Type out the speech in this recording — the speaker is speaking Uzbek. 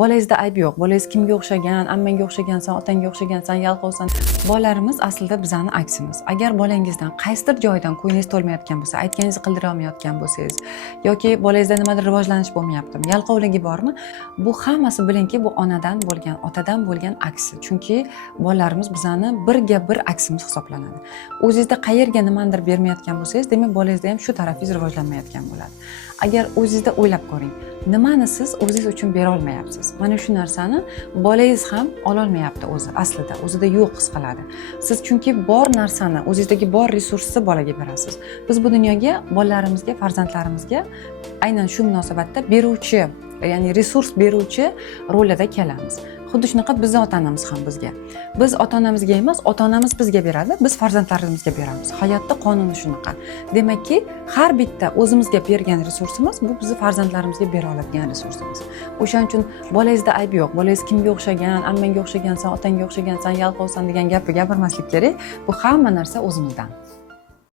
Bolangizda ayb yo'q. Bolangiz kimga o'xshagan, ammangga o'xshagansan, otangga o'xshagansan, yalqovsan. Bolalarimiz aslida bizning aksimiz. Agar bolangizdan qaysidir joydan ko'nglingiz to'lmayotgan bo'lsa, aytganingizni qildira olmayotgan bo'lsangiz yoki bolangizda nimadir rivojlanish bo'lmayaptimi, yalqovligi bormi? Bu hammasi bilingki, bu onadan bo'lgan, otadan bo'lgan aksi. Chunki bolalarimiz bizning birga bir aksimiz hisoblanadi. O'zingizda qayerga nimadir bermayotgan bo'lsangiz, demak bolangizda ham shu tarafingiz rivojlanmayotgan bo'ladi. Agar o'zingizda o'ylab ko'ring, nimani siz o'zingiz uchun bera olmayapsiz? Mana shu narsani bolangiz ham ola olmayapti o'zi, aslida o'zida yo'q his qiladi. Siz chunki bor narsani, o'zingizdagi bor resursni bolaga berasiz. Biz bu dunyoga bolalarimizga, farzandlarimizga aynan shu munosabatda beruvchi, ya'ni resurs beruvchi rolida kelamiz. Xuddi shunaqa bizning ota-onamiz ham bizga. Biz ota-onamizga emas, ota-onamiz bizga beradi, biz farzandlarimizga beramiz. Hayotda qonuni shunaqa. Demakki, har bitta o'zimizga bergan resursimiz bu bizni farzandlarimizga bera oladigan resursimiz. O'shaning uchun bolangizda ayb yo'q. Bolangiz kimga o'xshagan, ammangga o'xshagansan, otangga o'xshagansan, yalqovsan degan gapni gapirmaslik kerak. Bu hamma narsa o'zimizdan.